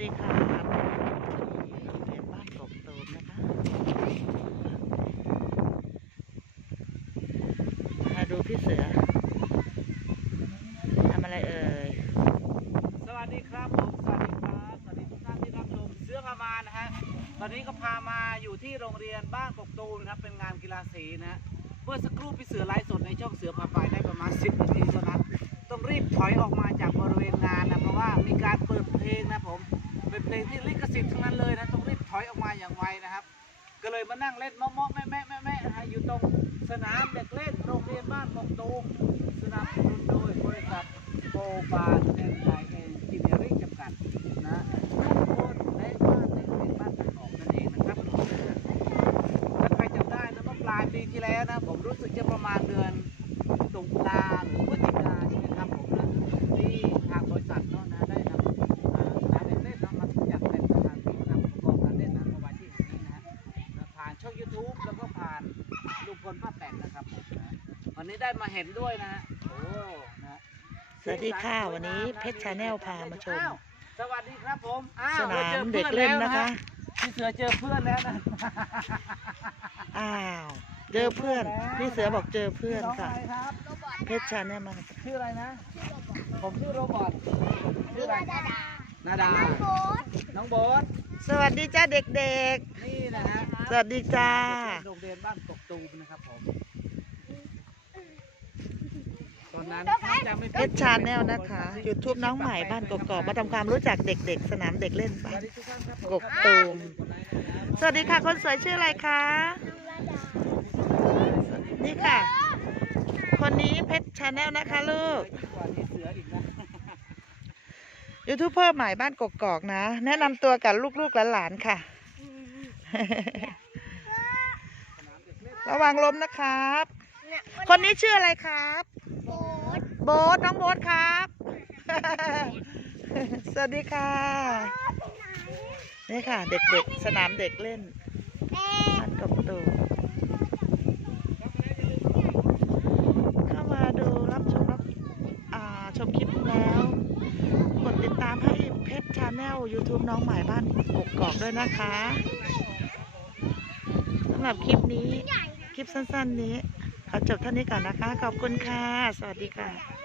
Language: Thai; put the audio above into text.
ดีค่ะเรียนบ้านกบตูมนะคะมาดูพี่เสือทำอะไรเอ่ย สวัสดีครับผม สวัสดีครับ สวัสดีทุกท่านที่รับชมเสื้อพามานะฮะ ตอนนี้ก็พามาอยู่ที่โรงเรียนบ้านกกตูมนะครับเป็นงานกีฬาสีนะฮะเมื่อสักครู่พี่เสือไลฟ์สดในช่องเสือพาไปได้ประมาณ 10นาทีเท่านั้น ต้องรีบถอยออกมา เพลงที่ลิขสิทธิ์ทั้งนั้นเลยนะต้องรีบถอยออกมาอย่างไวนะครับ ก็เลยมานั่งเล่นมาะๆแม่แม่แม่แม่นะฮะอยู่ตรงสนามเด็กเล่นโรงเรียนบ้านกกตูมสนับสนุนโดยบริษัทโฟบาร์แอนด์ไอเอ็นจิเนียริ่งจำกัดนะทุกคนและบ้านเด็กเล่นบ้านกกอกนั่นเองนะครับถ้าใครจำได้นะเมื่อปลายปีที่แล้วนะผมรู้สึกจะประมาณเดือน YouTube แล้วก็ผ่านลุงพลป้าแตนนะครับผมนะวันนี้ได้มาเห็นด้วยนะฮะโอ้นะสวัสดีค่ะวันนี้เพชรชาแนลพามาชม อ้วสวัสดีครับผมอ้าวสนามรจอเด็กพื่อเล่นแวนะคะ พี่เสือเจอเพื่อนแล้วนะ อ้าว เจอเพื่อน พี่เสือบอกเจอเพื่อนน้องค่ะอะไรครับเพชรชาแนลมา ชื่ออะไรนะ ผมชื่อโรบอทชื่ออะไรนาดา น้องโบ๊ทสวัสดีจ้าเด็กนี่นะฮะๆ สวัสดีจ้าโรงเรียนบ้านกกตูมนะครับผมตอนนั้นถ้าจำไม่เพผิดชรชาแนลนะคะ YouTube น้องใหม่บ้านกกอกมาทำความรู้จักเด็กๆ สนามเด็กเล่นบ้านกกตูมสวัสดีค่ะ คนสวยชื่ออะไรคะนี่ค่ะ คนนี้เพชรชาแนลนะคะลูกยูทูบเบอร์ใหม่บ้านกกอกนะ แนะนำตัวกับลูกๆหลานๆค่ะ ระวังล้มนะครับ คนนี้ชื่ออะไรครับโบ๊ทน้องโบ๊ทครับ สวัสดีค่ะ นี่ค่ะ เด็กๆ สนามเด็กเล่นบ้านกกตูมเข้ามาดูรับชมรับอ่าชมคลิปแล้ว กดติดตามให้เพชรชา แนล YouTube น้องหมายบ้านกกอกด้วยนะคะสำหรับคลิปนี้ คลิปสั้นๆนี้ ขอจบเท่านี้ก่อนนะคะ ขอบคุณค่ะ สวัสดีค่ะ